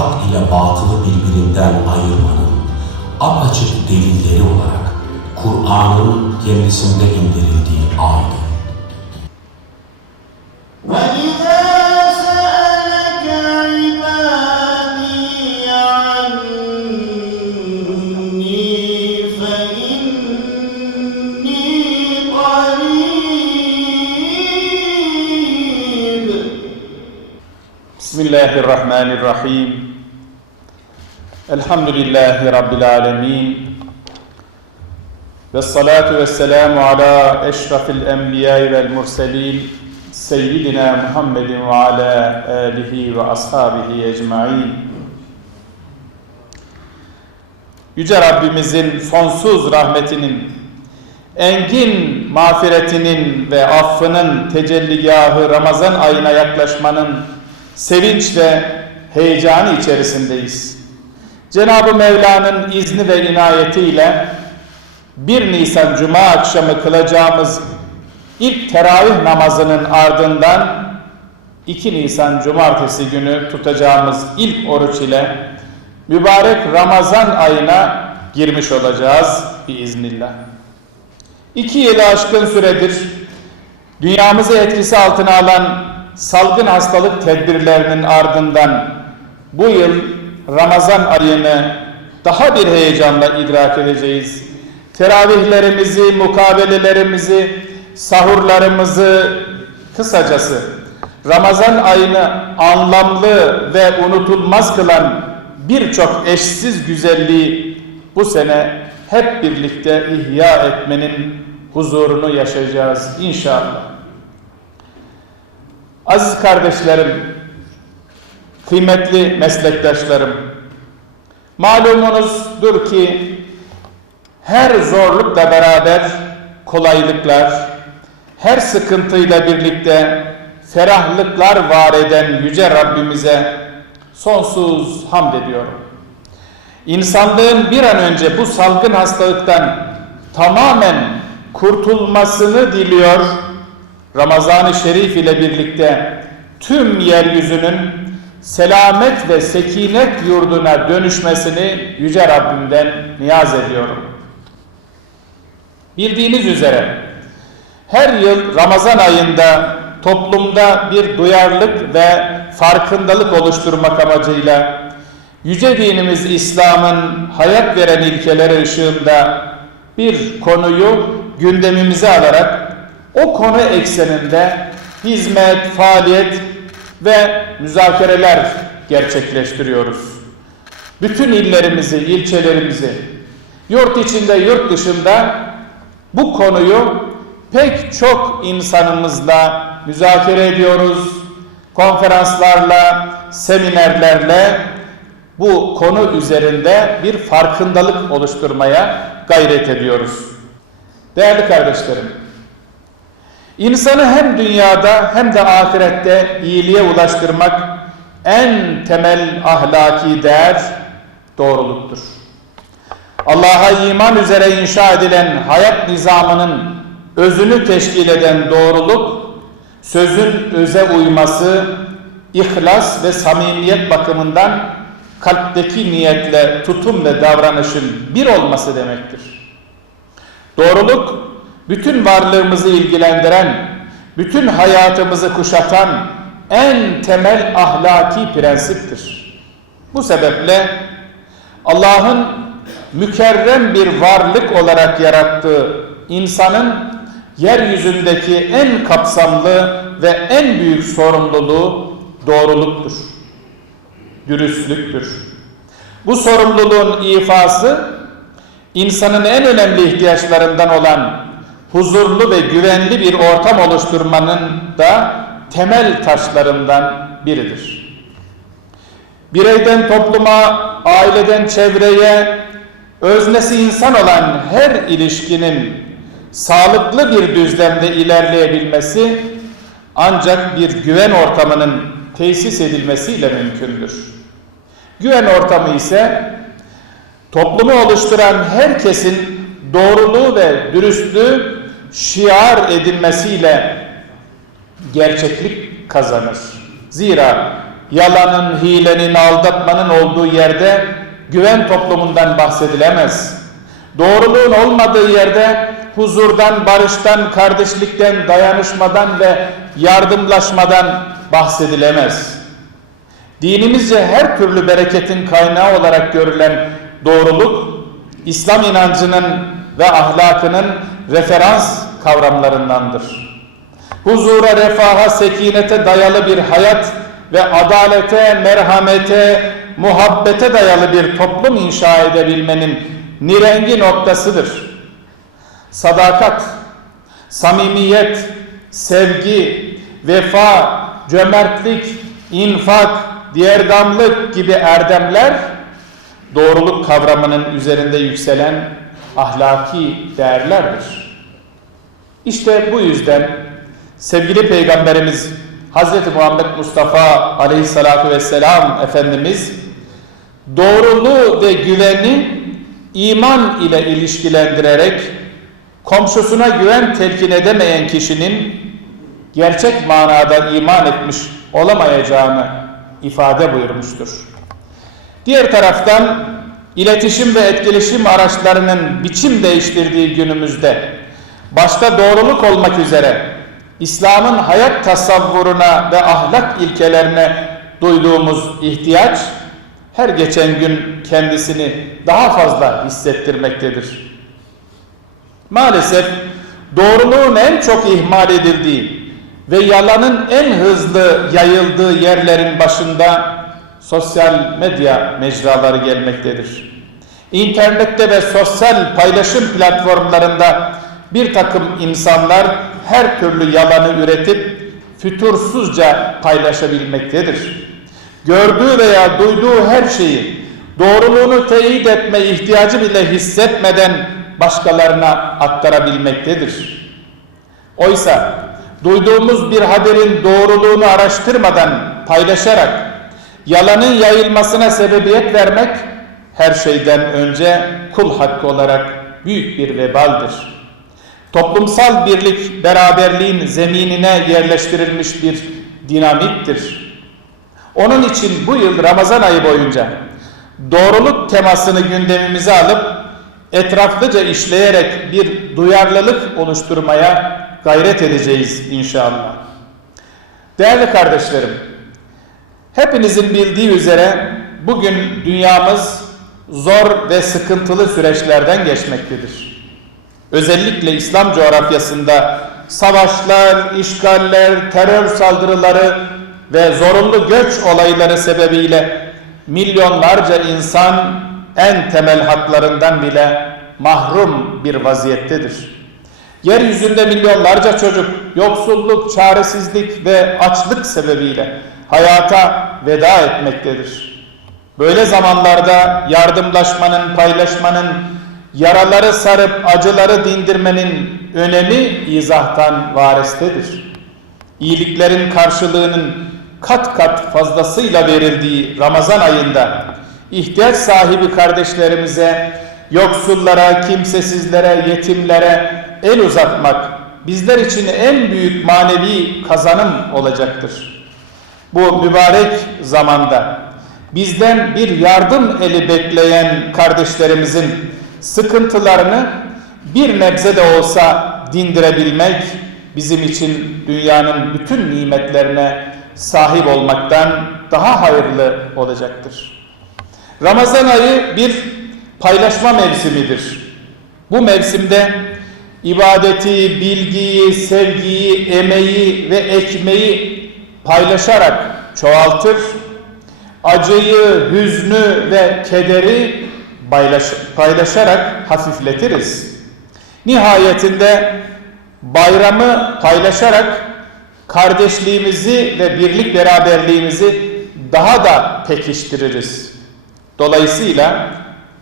hak ile batılı birbirinden ayırmanın apaçık delilleri olarak Kur'an'ın kendisinde indirildiği aydır. Bismillahirrahmanirrahim. Elhamdülillahi Rabbil Alemin ve salatu ve selamu ala eşrafil enbiyayı vel murselin Seyyidina Muhammedin ve ala alihi ve ashabihi ecmain Yüce Rabbimizin sonsuz rahmetinin, engin mağfiretinin ve affının tecelligahı Ramazan ayına yaklaşmanın sevinç ve heyecanı içerisindeyiz. Cenab-ı Mevla'nın izni ve inayetiyle 1 Nisan Cuma akşamı kılacağımız ilk teravih namazının ardından 2 Nisan Cumartesi günü tutacağımız ilk oruç ile mübarek Ramazan ayına girmiş olacağız biiznillah. İki yılı aşkın süredir dünyamızı etkisi altına alan salgın hastalık tedbirlerinin ardından bu yıl Ramazan ayını daha bir heyecanla idrak edeceğiz. Teravihlerimizi, mukabelelerimizi, sahurlarımızı kısacası Ramazan ayını anlamlı ve unutulmaz kılan birçok eşsiz güzelliği bu sene hep birlikte ihya etmenin huzurunu yaşayacağız inşallah. Aziz kardeşlerim, kıymetli meslektaşlarım, malumunuzdur ki her zorlukla beraber kolaylıklar, her sıkıntıyla birlikte ferahlıklar var eden Yüce Rabbimize sonsuz hamd ediyorum. İnsanlığın bir an önce bu salgın hastalıktan tamamen kurtulmasını diliyor. Ramazan-ı Şerif ile birlikte tüm yeryüzünün selamet ve sekinet yurduna dönüşmesini Yüce Rabbimden niyaz ediyorum. Bildiğiniz üzere her yıl Ramazan ayında toplumda bir duyarlılık ve farkındalık oluşturmak amacıyla Yüce dinimiz İslam'ın hayat veren ilkeleri ışığında bir konuyu gündemimize alarak o konu ekseninde hizmet, faaliyet ve müzakereler gerçekleştiriyoruz. Bütün illerimizi, ilçelerimizi, yurt içinde, yurt dışında bu konuyu pek çok insanımızla müzakere ediyoruz. Konferanslarla, seminerlerle bu konu üzerinde bir farkındalık oluşturmaya gayret ediyoruz. Değerli kardeşlerim, insanı hem dünyada hem de ahirette iyiliğe ulaştırmak en temel ahlaki değer doğruluktur. Allah'a iman üzere inşa edilen hayat nizamının özünü teşkil eden doğruluk, sözün öze uyması, ihlas ve samimiyet bakımından kalpteki niyetle tutum ve davranışın bir olması demektir. Doğruluk, bütün varlığımızı ilgilendiren, bütün hayatımızı kuşatan en temel ahlaki prensiptir. Bu sebeple Allah'ın mükerrem bir varlık olarak yarattığı insanın yeryüzündeki en kapsamlı ve en büyük sorumluluğu doğruluktur. Dürüstlüktür. Bu sorumluluğun ifası insanın en önemli ihtiyaçlarından olan huzurlu ve güvenli bir ortam oluşturmanın da temel taşlarından biridir. Bireyden topluma, aileden çevreye, öznesi insan olan her ilişkinin sağlıklı bir düzlemde ilerleyebilmesi ancak bir güven ortamının tesis edilmesiyle mümkündür. Güven ortamı ise toplumu oluşturan herkesin doğruluğu ve dürüstlüğü şiar edilmesiyle gerçeklik kazanır. Zira yalanın, hilenin, aldatmanın olduğu yerde güven toplumundan bahsedilemez. Doğruluğun olmadığı yerde huzurdan, barıştan, kardeşlikten, dayanışmadan ve yardımlaşmadan bahsedilemez. Dinimizce her türlü bereketin kaynağı olarak görülen doğruluk, İslam inancının ve ahlakının referans kavramlarındandır. Huzura, refaha, sekinete dayalı bir hayat ve adalete, merhamete, muhabbete dayalı bir toplum inşa edebilmenin nirengi noktasıdır. Sadakat, samimiyet, sevgi, vefa, cömertlik, infak, diğergamlık gibi erdemler doğruluk kavramının üzerinde yükselen ahlaki değerlerdir. İşte bu yüzden sevgili Peygamberimiz Hz. Muhammed Mustafa Aleyhisselatü Vesselam Efendimiz doğruluğu ve güveni iman ile ilişkilendirerek komşusuna güven telkin edemeyen kişinin gerçek manada iman etmiş olamayacağını ifade buyurmuştur. Diğer taraftan iletişim ve etkileşim araçlarının biçim değiştirdiği günümüzde başta doğruluk olmak üzere İslam'ın hayat tasavvuruna ve ahlak ilkelerine duyduğumuz ihtiyaç her geçen gün kendisini daha fazla hissettirmektedir. Maalesef doğruluğun en çok ihmal edildiği ve yalanın en hızlı yayıldığı yerlerin başında sosyal medya mecraları gelmektedir. İnternette ve sosyal paylaşım platformlarında bir takım insanlar her türlü yalanı üretip fütursuzca paylaşabilmektedir. Gördüğü veya duyduğu her şeyi doğruluğunu teyit etme ihtiyacı bile hissetmeden başkalarına aktarabilmektedir. Oysa duyduğumuz bir haberin doğruluğunu araştırmadan paylaşarak yalanın yayılmasına sebebiyet vermek her şeyden önce kul hakkı olarak büyük bir vebaldir. Toplumsal birlik beraberliğin zeminine yerleştirilmiş bir dinamittir. Onun için bu yıl Ramazan ayı boyunca doğruluk temasını gündemimize alıp etraflıca işleyerek bir duyarlılık oluşturmaya gayret edeceğiz inşallah. Değerli kardeşlerim, hepinizin bildiği üzere bugün dünyamız zor ve sıkıntılı süreçlerden geçmektedir. Özellikle İslam coğrafyasında savaşlar, işgaller, terör saldırıları ve zorunlu göç olayları sebebiyle milyonlarca insan en temel haklarından bile mahrum bir vaziyettedir. Yeryüzünde milyonlarca çocuk yoksulluk, çaresizlik ve açlık sebebiyle hayata veda etmektedir. Böyle zamanlarda yardımlaşmanın, paylaşmanın, yaraları sarıp acıları dindirmenin önemi izahtan varestedir. İyiliklerin karşılığının kat kat fazlasıyla verildiği Ramazan ayında ihtiyaç sahibi kardeşlerimize, yoksullara, kimsesizlere, yetimlere el uzatmak bizler için en büyük manevi kazanım olacaktır. Bu mübarek zamanda bizden bir yardım eli bekleyen kardeşlerimizin sıkıntılarını bir nebze de olsa dindirebilmek bizim için dünyanın bütün nimetlerine sahip olmaktan daha hayırlı olacaktır. Ramazan ayı bir paylaşma mevsimidir. Bu mevsimde ibadeti, bilgiyi, sevgiyi, emeği ve ekmeği paylaşarak çoğaltır, acıyı, hüznü ve kederi paylaşarak hafifletiriz. Nihayetinde bayramı paylaşarak kardeşliğimizi ve birlik beraberliğimizi daha da pekiştiririz. Dolayısıyla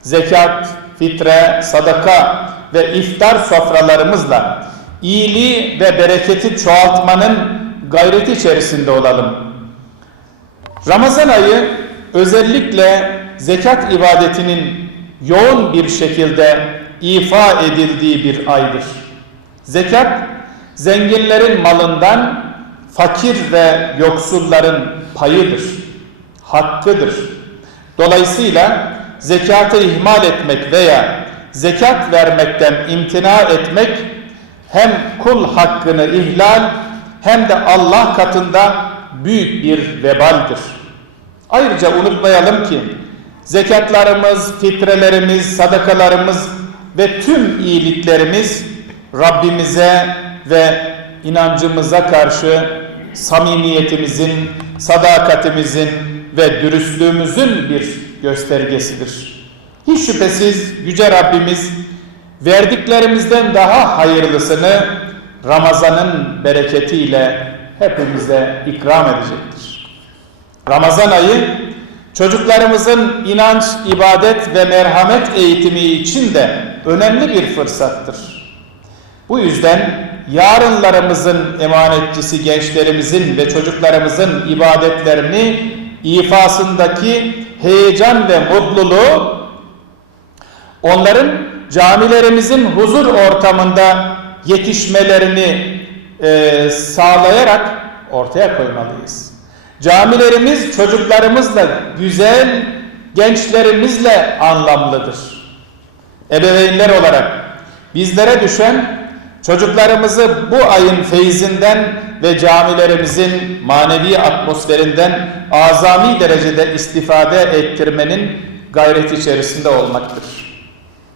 zekat, fitre, sadaka ve iftar sofralarımızla iyiliği ve bereketi çoğaltmanın gayreti içerisinde olalım. Ramazan ayı özellikle zekat ibadetinin yoğun bir şekilde ifa edildiği bir aydır. Zekat zenginlerin malından fakir ve yoksulların payıdır. hakkıdır. Dolayısıyla zekatı ihmal etmek veya zekat vermekten imtina etmek hem kul hakkını ihlal hem de Allah katında büyük bir vebaldir. Ayrıca unutmayalım ki zekatlarımız, fitrelerimiz, sadakalarımız ve tüm iyiliklerimiz Rabbimize ve inancımıza karşı samimiyetimizin, sadakatimizin ve dürüstlüğümüzün bir göstergesidir. Hiç şüphesiz Yüce Rabbimiz verdiklerimizden daha hayırlısını Ramazan'ın bereketiyle hepimize ikram edecektir. Ramazan ayı çocuklarımızın inanç, ibadet ve merhamet eğitimi için de önemli bir fırsattır. Bu yüzden yarınlarımızın emanetçisi gençlerimizin ve çocuklarımızın ibadetlerini ifasındaki heyecan ve mutluluğu onların camilerimizin huzur ortamında yetişmelerini e, sağlayarak ortaya koymalıyız. Camilerimiz çocuklarımızla güzel, gençlerimizle anlamlıdır. Ebeveynler olarak bizlere düşen çocuklarımızı bu ayın feyzinden ve camilerimizin manevi atmosferinden azami derecede istifade ettirmenin gayreti içerisinde olmaktır.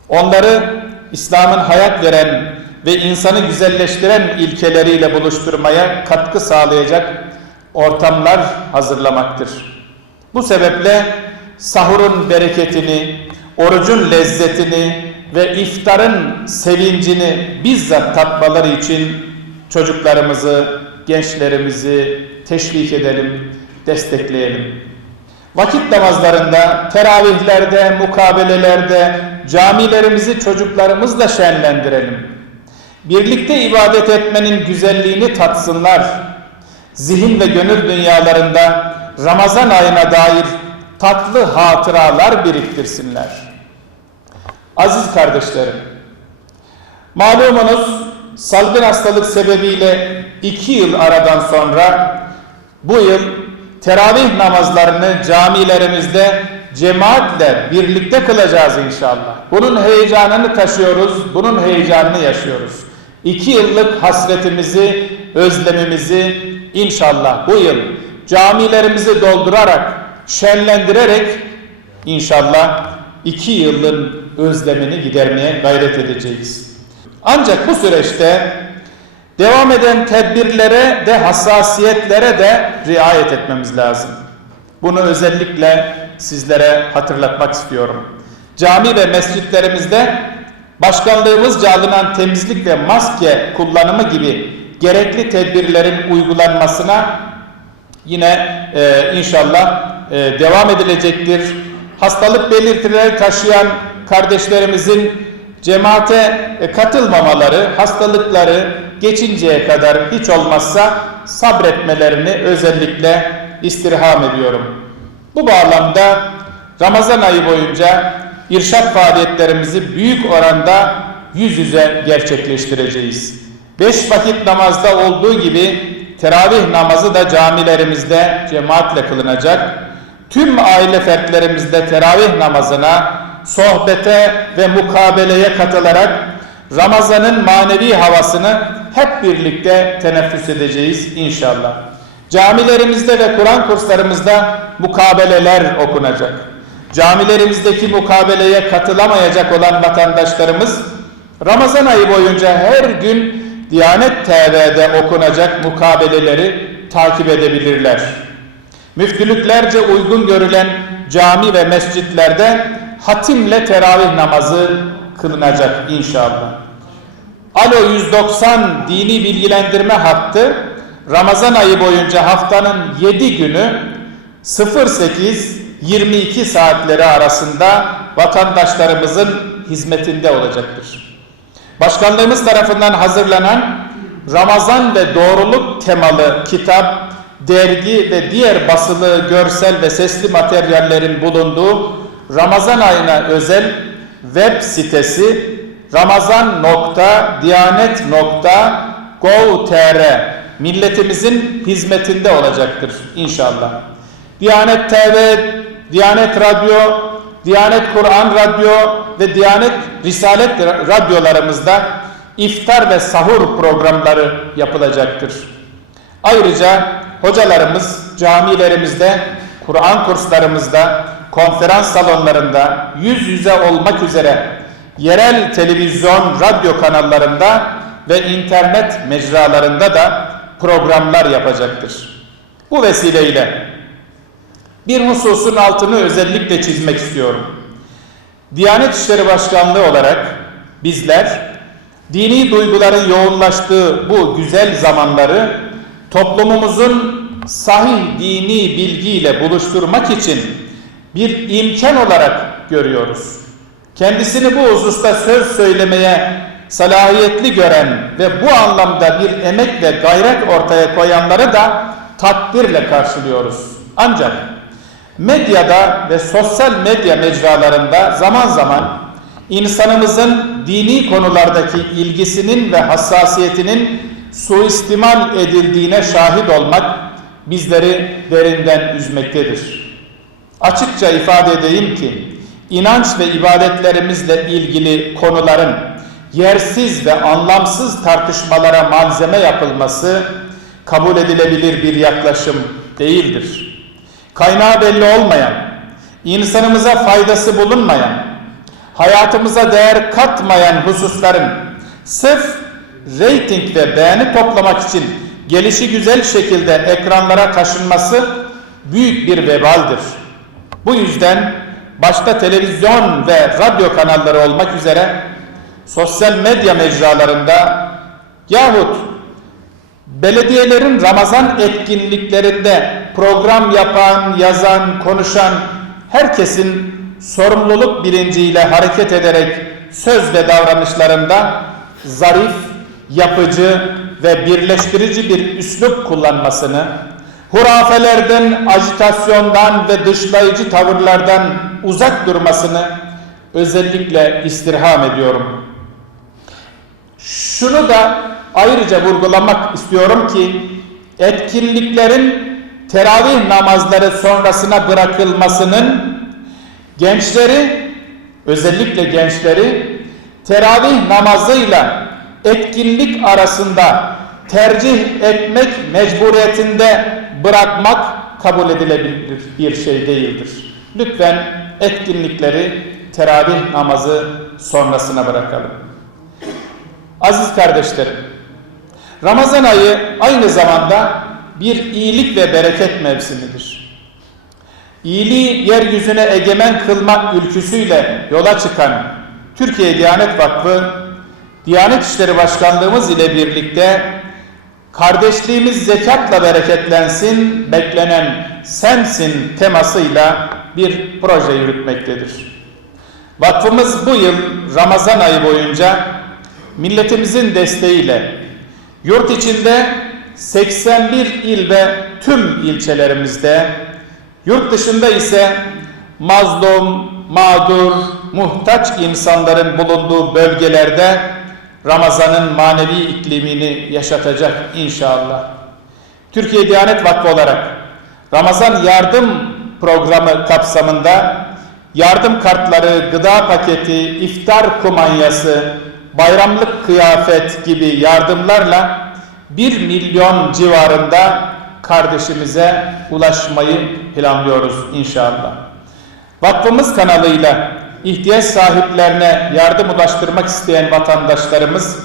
Onları İslam'ın hayat veren ve insanı güzelleştiren ilkeleriyle buluşturmaya katkı sağlayacak ortamlar hazırlamaktır. Bu sebeple sahurun bereketini, orucun lezzetini ve iftarın sevincini bizzat tatmaları için çocuklarımızı, gençlerimizi teşvik edelim, destekleyelim. Vakit namazlarında, teravihlerde, mukabelelerde camilerimizi çocuklarımızla şenlendirelim. Birlikte ibadet etmenin güzelliğini tatsınlar. Zihin ve gönül dünyalarında Ramazan ayına dair tatlı hatıralar biriktirsinler. Aziz kardeşlerim, malumunuz salgın hastalık sebebiyle iki yıl aradan sonra bu yıl teravih namazlarını camilerimizde cemaatle birlikte kılacağız inşallah. Bunun heyecanını taşıyoruz, bunun heyecanını yaşıyoruz. İki yıllık hasretimizi, özlemimizi inşallah bu yıl camilerimizi doldurarak, şenlendirerek inşallah iki yılın özlemini gidermeye gayret edeceğiz. Ancak bu süreçte devam eden tedbirlere de hassasiyetlere de riayet etmemiz lazım. Bunu özellikle sizlere hatırlatmak istiyorum. Cami ve mescitlerimizde başkanlığımızca alınan temizlik ve maske kullanımı gibi gerekli tedbirlerin uygulanmasına yine e, inşallah e, devam edilecektir. Hastalık belirtileri taşıyan kardeşlerimizin cemaate e, katılmamaları, hastalıkları geçinceye kadar hiç olmazsa sabretmelerini özellikle istirham ediyorum. Bu bağlamda Ramazan ayı boyunca irşat faaliyetlerimizi büyük oranda yüz yüze gerçekleştireceğiz. Beş vakit namazda olduğu gibi teravih namazı da camilerimizde cemaatle kılınacak. Tüm aile fertlerimizde teravih namazına, sohbete ve mukabeleye katılarak Ramazan'ın manevi havasını hep birlikte teneffüs edeceğiz inşallah. Camilerimizde ve Kur'an kurslarımızda mukabeleler okunacak. Camilerimizdeki mukabeleye katılamayacak olan vatandaşlarımız Ramazan ayı boyunca her gün Diyanet TV'de okunacak mukabeleleri takip edebilirler. Müftülüklerce uygun görülen cami ve mescitlerde hatimle teravih namazı kılınacak inşallah. Alo 190 dini bilgilendirme hattı Ramazan ayı boyunca haftanın 7 günü 08-22 saatleri arasında vatandaşlarımızın hizmetinde olacaktır. Başkanlığımız tarafından hazırlanan Ramazan ve Doğruluk temalı kitap, dergi ve diğer basılı görsel ve sesli materyallerin bulunduğu Ramazan ayına özel web sitesi ramazan.diyanet.gov.tr milletimizin hizmetinde olacaktır inşallah. Diyanet TV, Diyanet Radyo, Diyanet Kur'an Radyo ve Diyanet Risalet radyolarımızda iftar ve sahur programları yapılacaktır. Ayrıca hocalarımız camilerimizde, Kur'an kurslarımızda, konferans salonlarında yüz yüze olmak üzere yerel televizyon, radyo kanallarında ve internet mecralarında da programlar yapacaktır. Bu vesileyle bir hususun altını özellikle çizmek istiyorum. Diyanet İşleri Başkanlığı olarak bizler dini duyguların yoğunlaştığı bu güzel zamanları toplumumuzun sahih dini bilgiyle buluşturmak için bir imkan olarak görüyoruz. Kendisini bu hususta söz söylemeye salahiyetli gören ve bu anlamda bir emek ve gayret ortaya koyanları da takdirle karşılıyoruz. Ancak medyada ve sosyal medya mecralarında zaman zaman insanımızın dini konulardaki ilgisinin ve hassasiyetinin suistimal edildiğine şahit olmak bizleri derinden üzmektedir. Açıkça ifade edeyim ki inanç ve ibadetlerimizle ilgili konuların yersiz ve anlamsız tartışmalara malzeme yapılması kabul edilebilir bir yaklaşım değildir. Kaynağı belli olmayan, insanımıza faydası bulunmayan, hayatımıza değer katmayan hususların sırf reyting ve beğeni toplamak için gelişi güzel şekilde ekranlara taşınması büyük bir vebaldir. Bu yüzden başta televizyon ve radyo kanalları olmak üzere sosyal medya mecralarında yahut belediyelerin Ramazan etkinliklerinde program yapan, yazan, konuşan herkesin sorumluluk bilinciyle hareket ederek söz ve davranışlarında zarif, yapıcı ve birleştirici bir üslup kullanmasını, hurafelerden, ajitasyondan ve dışlayıcı tavırlardan uzak durmasını özellikle istirham ediyorum. Şunu da ayrıca vurgulamak istiyorum ki etkinliklerin teravih namazları sonrasına bırakılmasının gençleri özellikle gençleri teravih namazıyla etkinlik arasında tercih etmek mecburiyetinde bırakmak kabul edilebilir bir şey değildir. Lütfen etkinlikleri teravih namazı sonrasına bırakalım. Aziz kardeşlerim, Ramazan ayı aynı zamanda bir iyilik ve bereket mevsimidir. İyiliği yeryüzüne egemen kılmak ülküsüyle yola çıkan Türkiye Diyanet Vakfı, Diyanet İşleri Başkanlığımız ile birlikte kardeşliğimiz zekatla bereketlensin, beklenen sensin temasıyla bir proje yürütmektedir. Vakfımız bu yıl Ramazan ayı boyunca milletimizin desteğiyle yurt içinde 81 il ve tüm ilçelerimizde, yurt dışında ise mazlum, mağdur, muhtaç insanların bulunduğu bölgelerde Ramazan'ın manevi iklimini yaşatacak inşallah. Türkiye Diyanet Vakfı olarak Ramazan yardım programı kapsamında yardım kartları, gıda paketi, iftar kumanyası, bayramlık kıyafet gibi yardımlarla 1 milyon civarında kardeşimize ulaşmayı planlıyoruz inşallah. Vakfımız kanalıyla ihtiyaç sahiplerine yardım ulaştırmak isteyen vatandaşlarımız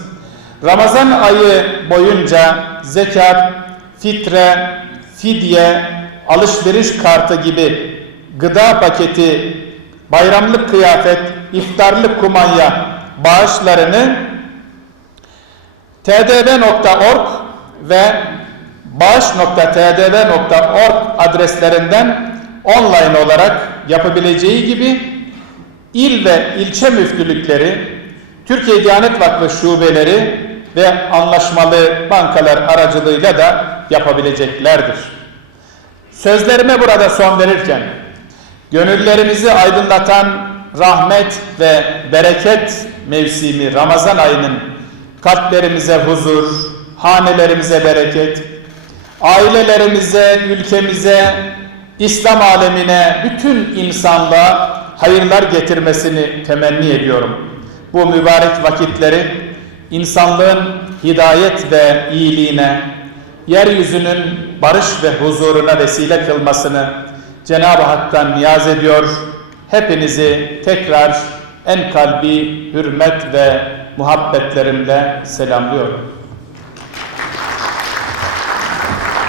Ramazan ayı boyunca zekat, fitre, fidye, alışveriş kartı gibi gıda paketi, bayramlık kıyafet, iftarlık kumanya bağışlarını tdb.org ve bağış.tdb.org adreslerinden online olarak yapabileceği gibi il ve ilçe müftülükleri, Türkiye Diyanet Vakfı şubeleri ve anlaşmalı bankalar aracılığıyla da yapabileceklerdir. Sözlerime burada son verirken, gönüllerimizi aydınlatan rahmet ve bereket mevsimi Ramazan ayının kalplerimize huzur, hanelerimize bereket, ailelerimize, ülkemize, İslam alemine, bütün insanlığa hayırlar getirmesini temenni ediyorum. Bu mübarek vakitleri insanlığın hidayet ve iyiliğine, yeryüzünün barış ve huzuruna vesile kılmasını Cenab-ı Hak'tan niyaz ediyor. Hepinizi tekrar en kalbi hürmet ve muhabbetlerimle selamlıyorum.